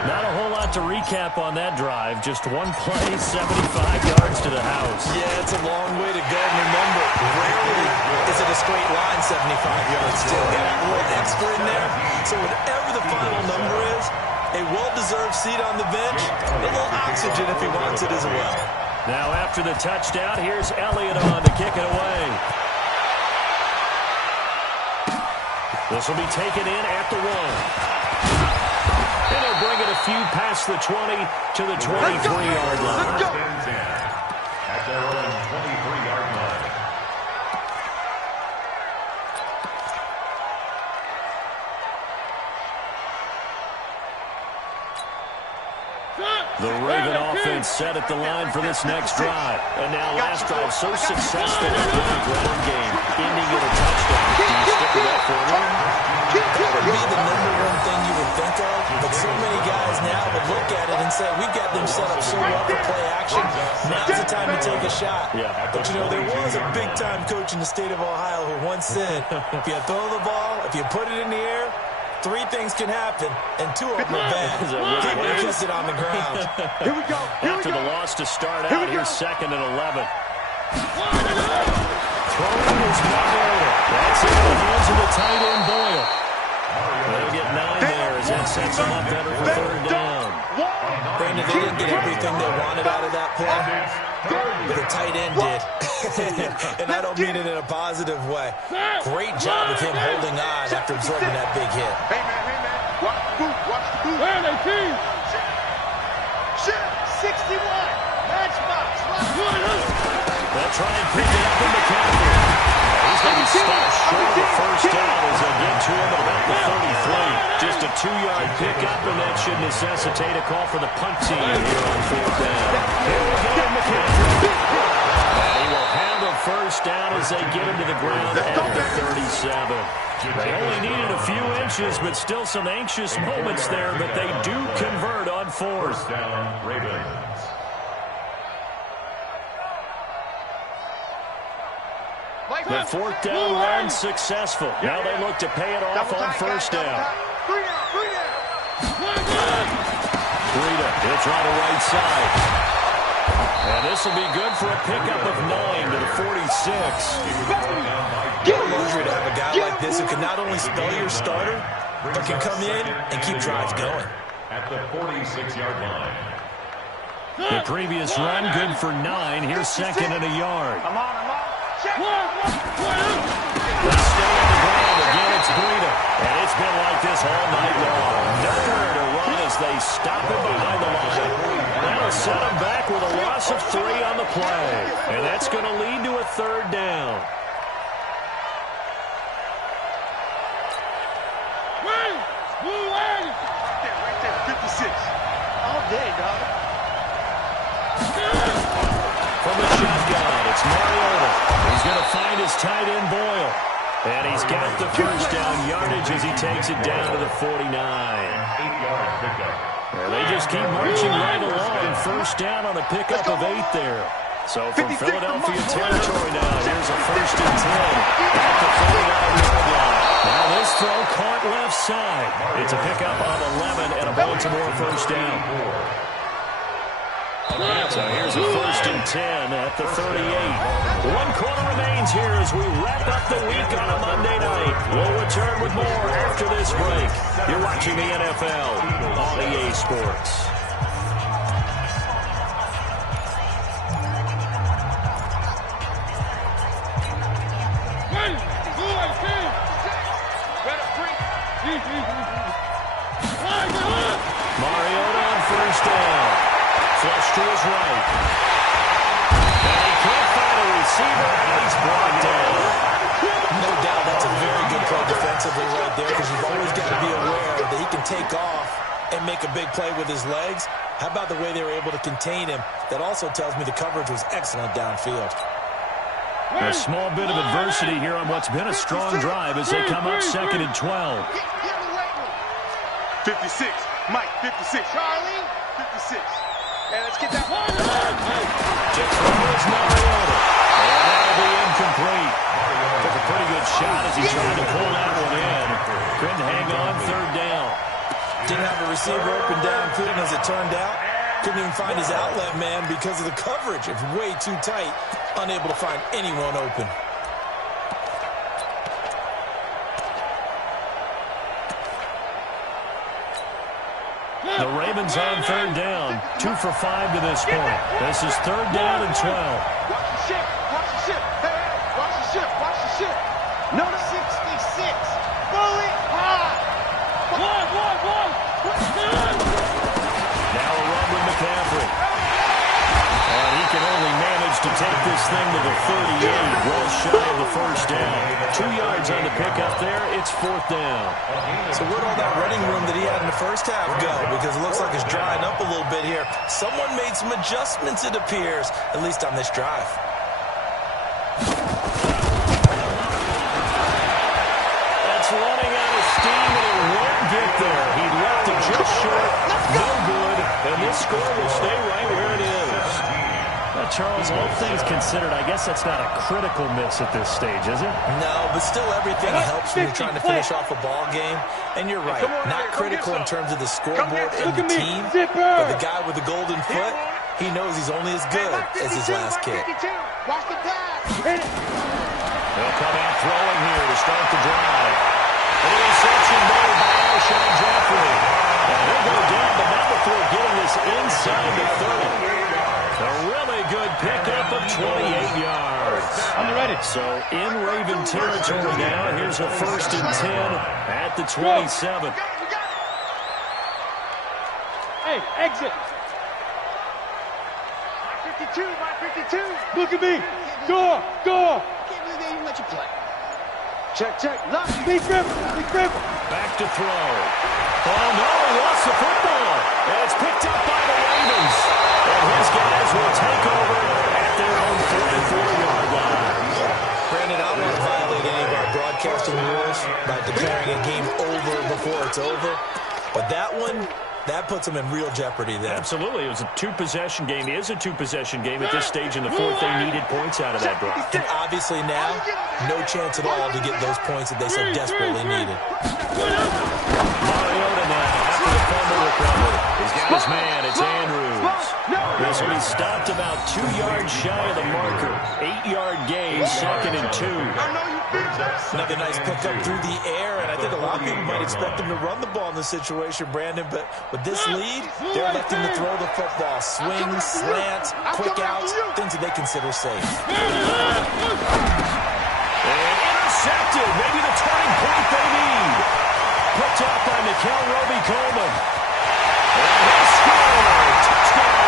Not a whole lot to recap on that drive. Just one play, 75 yards to the house. Yeah, it's a long way to go. Remember, rarely is it a straight line 75 yards still. Got a little extra in there. So whatever the final number is, a well-deserved seat on the bench, a little oxygen if he wants it as well. Now after the touchdown, here's Elliott on to kick it away. This will be taken in at the 1. And he'll bring it a few past the 20 to the 23-yard line. At their own 23-yard line. points set at the line for this next drive. And now last drive so successful in the ground game, ending in a touchdown. Do you stick with that formula? That would be the number one thing you would think of, but so many guys now would look at it and say, we've got them set up so well for play action, now's the time to take a shot. Yeah. But, you know, there was a big-time coach in the state of Ohio who once said, if you throw the ball, if you put it in the air, 3 things can happen, and 2 of them are bad. He would have kissed it on the ground. Here we go. After the loss to start out, here's 2nd and 11. Throwing is Mariota. That's in the hands of the tight end, Boyle. They'll get 9 there as that sets them up better for 3rd down. Brandon, they didn't get everything they wanted out of that play, but the tight end did. And I don't mean it in a positive way. Great job of him holding on after absorbing that big hit. Hey, man. Watch the boot. Watch the boot. Where are they, team? Shit. 61. Matchbox. They'll try and pick it up in McCaffrey. He's going to be stopped short of the 1st down as they get to him at about the 33. Just a 2-yard pickup, and that should necessitate a call for the punt team here on 4th down. Here we go, McCaffrey. And he will have a 1st down as they get him to the ground at the 37. They only needed a few inches, but still some anxious moments there, but they do convert on 4th. First down, Ravens. The 4th down run successful. Now they look to pay it off on 1st down. 3 down. Breida, he'll try the right side. And this will be good for a pickup of 9 to the 46. What a luxury to have a guy like this who can not only spell your starter, but can come in and keep drives going. At the 46-yard line. The previous run good for 9. Here's 2nd and a yard. I'm on. They stay on the ground. Again, it's Breida. And it's been like this all night long. Nowhere to run as they stop him behind the line. That'll set him back with a loss of 3 on the play. And that's going to lead to a 3rd down. Right there, 56. All day, dog. From the shotgun, it's Mariota. He's going to find his tight end, Boyle. And he's got the 1st down yardage as he takes it down to the 49. 8-yard pickup. And they just keep marching right along. 1st down on a pickup of 8 there. So from Philadelphia territory now, here's a 1st and 10 at the 49-yard line. Now this throw caught left side. It's a pickup of 11 and a Baltimore 1st down. So here's a 1st and 10 at the 38. 1 quarter remains here as we wrap up the week on a Monday night. We'll return with more after this break. You're watching the NFL on EA Sports. Mariota on 1st down. Flush to his right. And he can't find a receiver, and he's brought down. No doubt that's a very good play defensively right there, because you've always got to be aware that he can take off and make a big play with his legs. How about the way they were able to contain him? That also tells me the coverage was excellent downfield. A small bit of adversity here on what's been a strong drive as they come up 2nd and 12. 56. Mike, 56. Charlie, 56. Hey, let's get that one. Just throws Mariota. And that'll be incomplete. Took a pretty good shot as he tried to pull that one in. Couldn't hang on 3rd down. Didn't have a receiver open downfield as it turned out. Couldn't even find his outlet man because of the coverage. It's way too tight. Unable to find anyone open. The Ravens on 3rd down. 2 for 5 to this point. This is 3rd down and 12. Watch the ship. Watch the ship. Hey, watch the ship. Watch the ship. Number 66. Bully high. Now a run with McCaffrey. And he can only manage to take this thing to the 38. Well shy of the 1st down. 2 yards yards on the pickup there. It's 4th down. So where'd all that running room that he had in the first half go? Because it looks like it's drying up a little bit here. Someone made some adjustments, it appears, at least on this drive. That's running out of steam, and it won't get there. He left it just short. No good. And this score will stay right where it is. Charles, all things considered, I guess that's not a critical miss at this stage, is it? No, but still everything helps when you're trying to finish off a ball game. And you're right, not critical in terms of the scoreboard and the team, but the guy with the golden foot, he knows he's only as good as his last kick. Watch the pass. They'll come out throwing here to start the drive. An interception made by Alshon Jeffrey. And he'll go down, but not before getting this inside the 30. A really good pickup of 28 yards. On the ready. So in Raven territory now. Here's a 1st and 10 at the 27. Hey, exit. My 52, my 52. Look at me. Go, go. Can't believe they even let you play. Check, check. Look. Big grip, big grip. Back to throw. Oh, no, he lost the football. And it's picked up by the Ravens. And his guys will take over at their own 44-yard line. Brandon, I don't want to violate any of our broadcasting rules by declaring a game over before it's over. But that one, that puts them in real jeopardy there. Absolutely. It was a two-possession game. It is a two-possession game at this stage in the 4th. They needed points out of that drive. And obviously now, no chance at all to get those points that they so desperately needed. Mariota now, after the fumble recovery. He's got his man. It's Andrews. This one he stopped about 2 yards shy of the marker. 8-yard gain, 2nd and 2. Another nice pickup through the air, and I think a lot of people might expect them to run the ball in this situation, Brandon, but with this lead, they're electing to throw the football. Swings, slants, quick outs, things that they consider safe. And intercepted. Maybe the turning point they need. Picked up by Nikel Roby-Coleman. And he scored. Touchdown.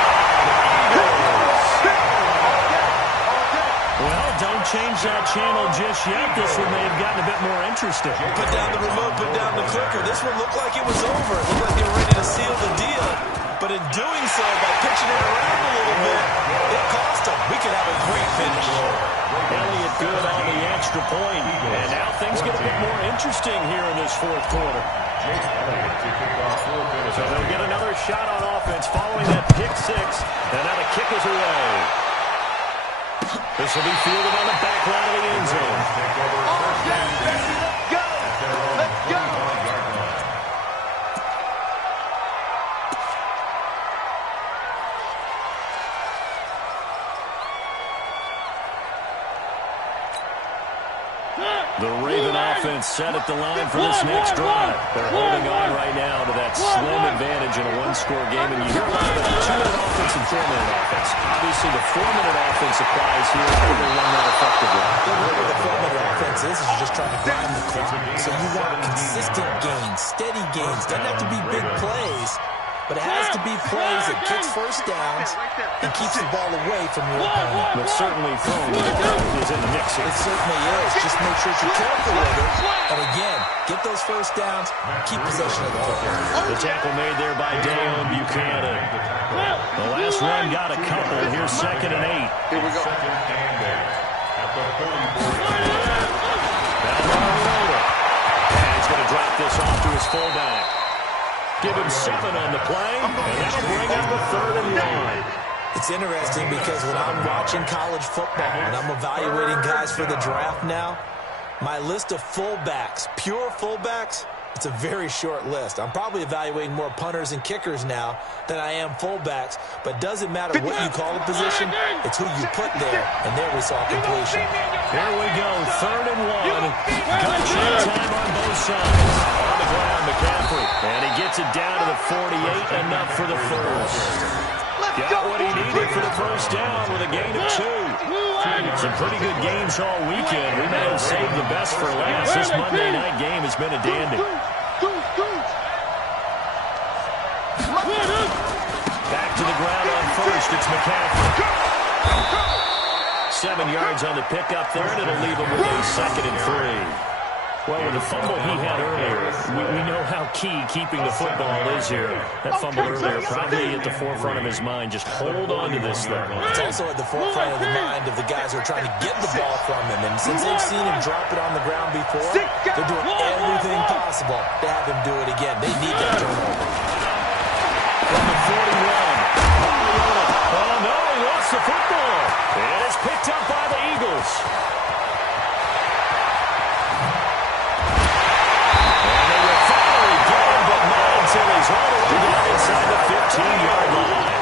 Well, don't change that channel just yet. This one may have gotten a bit more interesting. Put down the remote, put down the clicker. This one looked like it was over. It looked like they were ready to seal the deal. But in doing so, by pitching it around a little bit, it cost them. We could have a great finish. Elliott good on the extra point. And now things get a bit more interesting here in this 4th quarter. So they'll get another shot on offense following that pick 6. And now the kick is away. This will be fielded on the back line of the end zone. Let's go. Let's go. The Raven offense set at the line for this next drive. They're holding on right now to that slim advantage in a one-score game. And you hear a lot about the 2-minute offense and 4-minute offense. Obviously, the 4-minute offense applies here. They run that effectively. What the 4-minute offense is you're just trying to grind the clock. So you want consistent gains, steady gains. Doesn't have to be big plays, but it has to be plays that kicks first downs and keeps the ball away from your opponent. But certainly throwing the ball is in the mix here. It certainly is. Just make sure you're careful with it. And again, get those first downs, keep possession of the football. The tackle made there by Dale Buchanan. The last run got a couple. Here's 2nd and 8. Here we go. Now Mariota. And he's going to drop this off to his fullback. Give him 7 on the play, and that'll bring up a 3rd and 1. It's interesting because when I'm watching college football and I'm evaluating guys for the draft now, my list of fullbacks, pure fullbacks, it's a very short list. I'm probably evaluating more punters and kickers now than I am fullbacks, but doesn't matter what you call a position, it's who you put there, and there we saw completion. Here we go, 3rd and 1. Gun check time on both sides. On the ground, McCaffrey, and he gets it down to the 48, enough for the first. Got what he needed for the first down with a gain of 2. Some pretty good games all weekend. We may have saved the best for last. This Monday night game has been a dandy. Back to the ground on first. It's McCaffrey. 7 yards on the pickup there, and it'll leave him with a 2nd and 3. Well, with the fumble he had earlier, we know how key keeping the football is here. That fumble earlier probably at the forefront of his mind. Just hold on to this thing. It's also at the forefront of the mind of the guys who are trying to get the ball from him. And since they've seen him drop it on the ground before, they're doing everything possible to have him do it again. They need that turnover. From the 41. Oh, no, he lost the football. And it's picked up by the Eagles. Until he's all the way down inside the 15-yard line.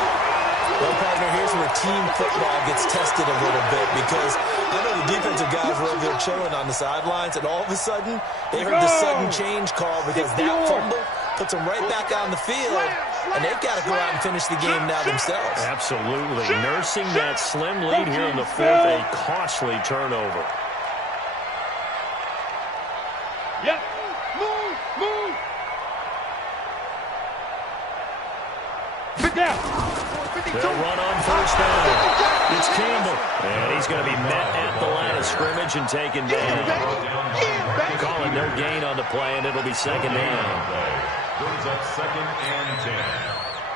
Well, partner, here's where team football gets tested a little bit because I know the defensive guys were over there chilling on the sidelines, and all of a sudden, they heard the sudden change call because that fumble puts them right back on the field, and they've got to go out and finish the game now themselves. Absolutely. Nursing that slim lead here in the fourth, a costly turnover. Yep. Move. Sit down. They'll run on first down. It's Campbell. And he's going to be met at the line of scrimmage and taken down. Calling no gain on the play, and it'll be second down. Brings up 2nd and 10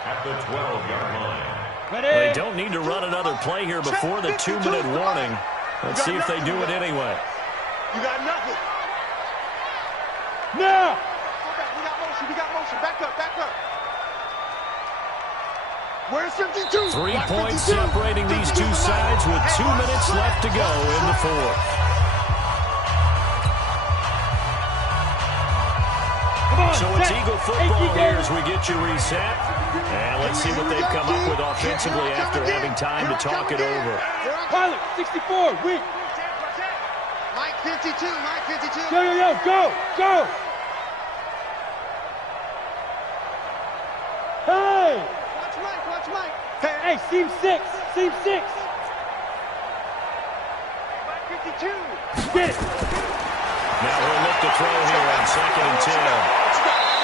at the 12-yard line. Well, they don't need to run another play here before the 2-minute warning. Let's see if they do it anyway. You got nothing. Now. We got motion. Back up. Where's 52? 3 points separating these two sides with 2 minutes left to go in the fourth. So it's Eagle football here as we get you reset. And let's see what they've come up with offensively after having time to talk it over. Pilot, 64, weak. Mike 52. Yo, go. Hey. Watch Mike. Hey, seam 6. Mike 52. Get it. Now he'll look to throw here on 2nd and 10.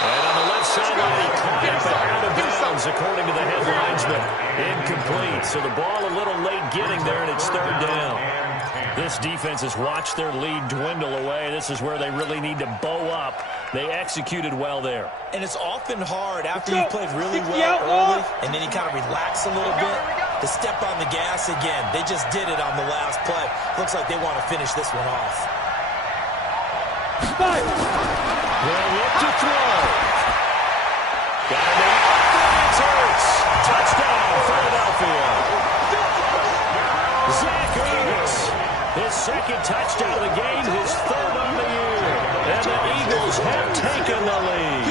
And on the left sideline, he caught it, but out of bounds, according to the head linesman. Incomplete. So the ball a little late getting there, and it's third down. This defense has watched their lead dwindle away. This is where they really need to bow up. They executed well there. And it's often hard after you've played really well early and then you kind of relax a little bit to step on the gas again. They just did it on the last play. Looks like they want to finish this one off. They'll look to throw. Got it. Hurts. Touchdown, Philadelphia. Zach Ertz. His second touchdown of the game, his third on the year. And the Eagles have taken the lead.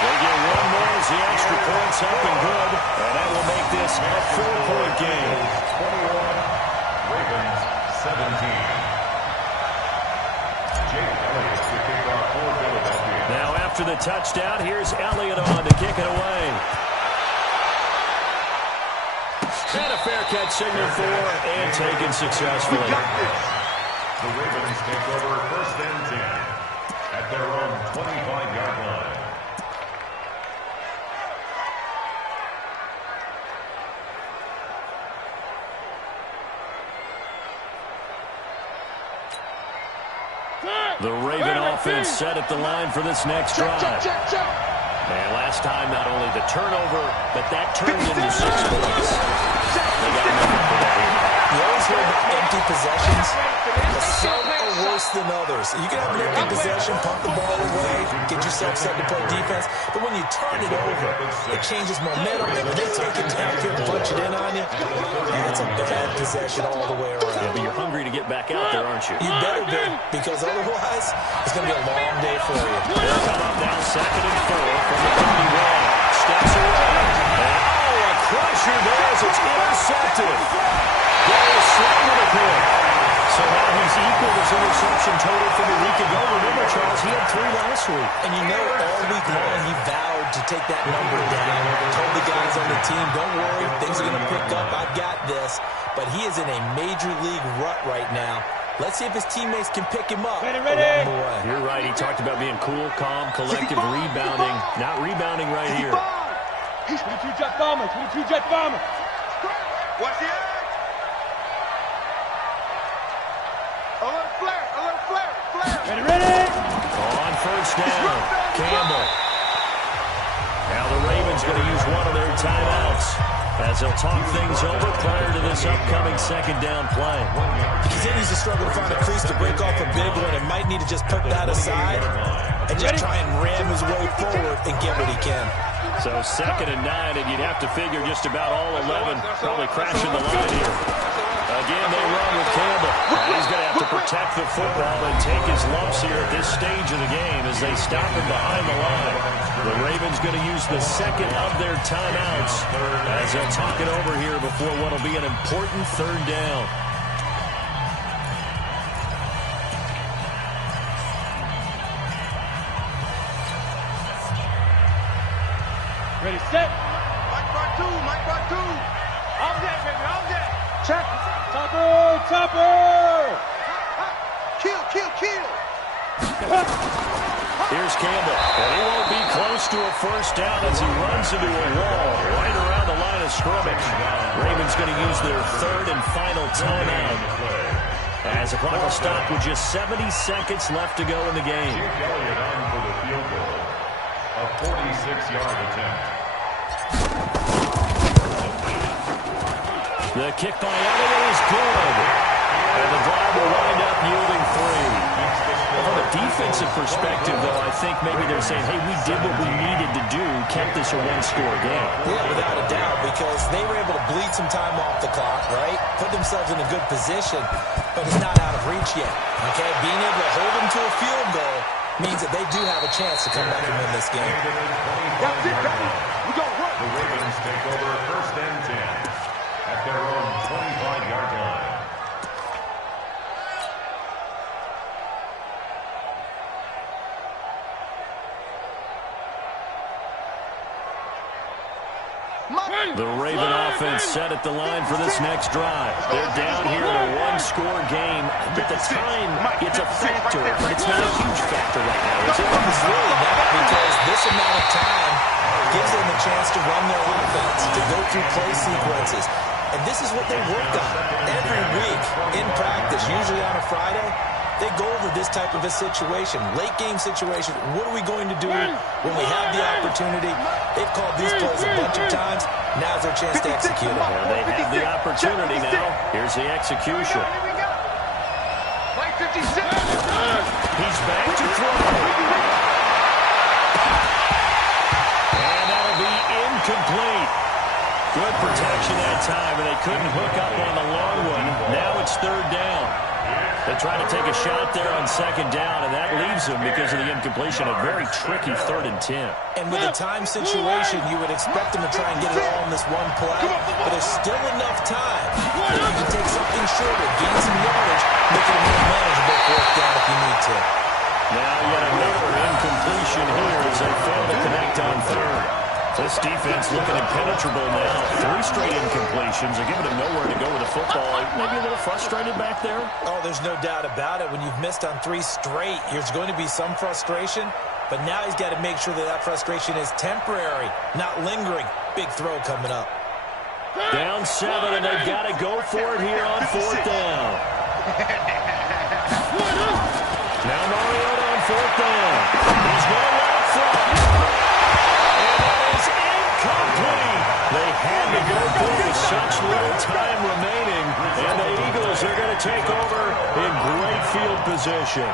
They get one more as the extra point's up and good. And that will make this a 4-point game. 21, Ravens 17. Now after the touchdown, here's Elliott on to kick it away. And a fair catch signal for and taken successfully. The Ravens take over 1st and 10 at their own 25-yard line. The Raven offense set at the line for this next drive. And last time, not only the turnover, but that turned into 6 points. They got nothing for that here. You always hear about empty possessions, but some are worse than others. You can have an empty possession, pump the ball away, get yourself set to play defense, but when you turn it over, it changes momentum, and when they take it downfield and punch it in on you, that's a bad possession all the way around. Yeah, but you're hungry to get back out there, aren't you? You better be, because otherwise, it's going to be a long day for you. They'll come up now 2nd and 4 from the 31. Steps away. And, a crusher there as it's intercepted. Darius Slay with a pick. So now he's equaled his interception total from a week ago. Remember, Charles, he had 3 last week. And you know, all week long, he vowed to take that number down. Told the guys on the team, don't worry, things are going to pick up. I've got this. But he is in a major league rut right now. Let's see if his teammates can pick him up along the way. You're right. He talked about being cool, calm, collective, rebounding. Not rebounding right here. 22 jet bomber. Watch the edge. Alert flare, alert flare, flare. Ready. On first down, Campbell. Now the Ravens going to use one of their timeouts as they'll talk things over prior to this upcoming second down play. He continues to struggle to find a crease to break off a big one and might need to just put that aside and just try and ram his way forward and get what he can. So 2nd and 9, and you'd have to figure just about all 11 probably crashing the line here. Again, they run with Campbell. And he's going to have to protect the football and take his lumps here at this stage of the game as they stop him behind the line. The Ravens going to use the second of their timeouts as they'll talk it over here before what will be an important third down. Ready, set. Mike Bartu, Mike Bartu. All day, baby, all day. Check. Topper, topper. Kill, kill, kill. Here's Campbell, and he won't be close to a first down as he runs into a wall right around the line of scrimmage. Ravens going to use their third and final timeout as the clock will stop with just 70 seconds left to go in the game. Elliott on for the field goal. A 46-yard attempt. The kick by Elliott is good. And the drive will wind up yielding 3. From a defensive perspective, though, I think maybe they're saying, hey, we did what we needed to do, kept this a one-score game. Yeah, without a doubt, because they were able to bleed some time off the clock, right? Put themselves in a good position, but it's not out of reach yet, okay? Being able to hold them to a field goal means that they do have a chance to come back and win this game. That's it, baby. We go work. The Ravens take over 1st and 10 at their own 25-yard line. The Raven offense set at the line for this next drive. They're down here in a one-score game, but the time, it's a factor, but it's not a huge factor right now, is it? It's really not, because this amount of time gives them a chance to run their offense, to go through play sequences. And this is what they work on every week in practice, usually on a Friday. They go over this type of a situation, late game situation. What are we going to do when we have the opportunity? They've called these plays a bunch of times. Now's their chance to execute it. Well, they have the opportunity now. Here's the execution. Mike 56. He's back to throw. And that'll be incomplete. Good protection that time, and they couldn't hook up on the long one. Now it's 3rd down. They try to take a shot there on 2nd down, and that leaves them, because of the incompletion, a very tricky 3rd and 10. And with a time situation, you would expect them to try and get it all in this one play, but there's still enough time that you can take something shorter, gain some yardage, make it a more manageable 4th down if you need to. Now yet another incompletion here as they fail to connect on 3rd. This defense looking impenetrable now. 3 straight incompletions. They're giving them nowhere to go with the football. Maybe a little frustrated back there. Oh, there's no doubt about it. When you've missed on 3 straight, there's going to be some frustration. But now he's got to make sure that that frustration is temporary, not lingering. Big throw coming up. Down 7, and they've got to go for it here on 4th down. Now Mariota on 4th down. He's going out front. They had to go for it with such little time remaining, and the Eagles are going to take over in great field position.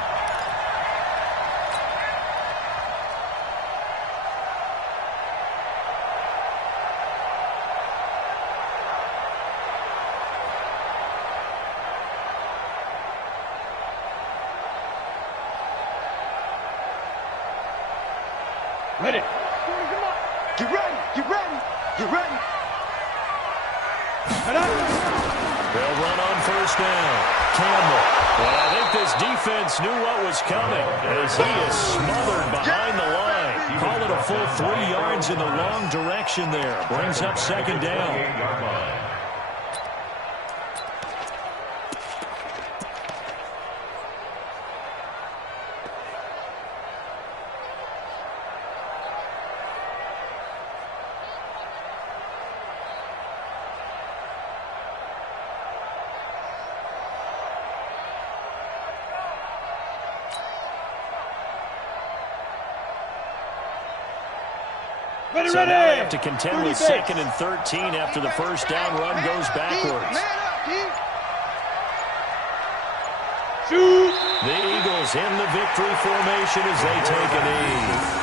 Ready. Get ready, get ready, get ready. They'll run on 1st down. Campbell. Well, I think this defense knew what was coming as he is smothered behind the line. Call it a full 3 yards in the wrong direction there. Brings up 2nd down. So now they have to contend with 2nd and 13 after the first down run goes backwards. The Eagles in the victory formation as they take a knee.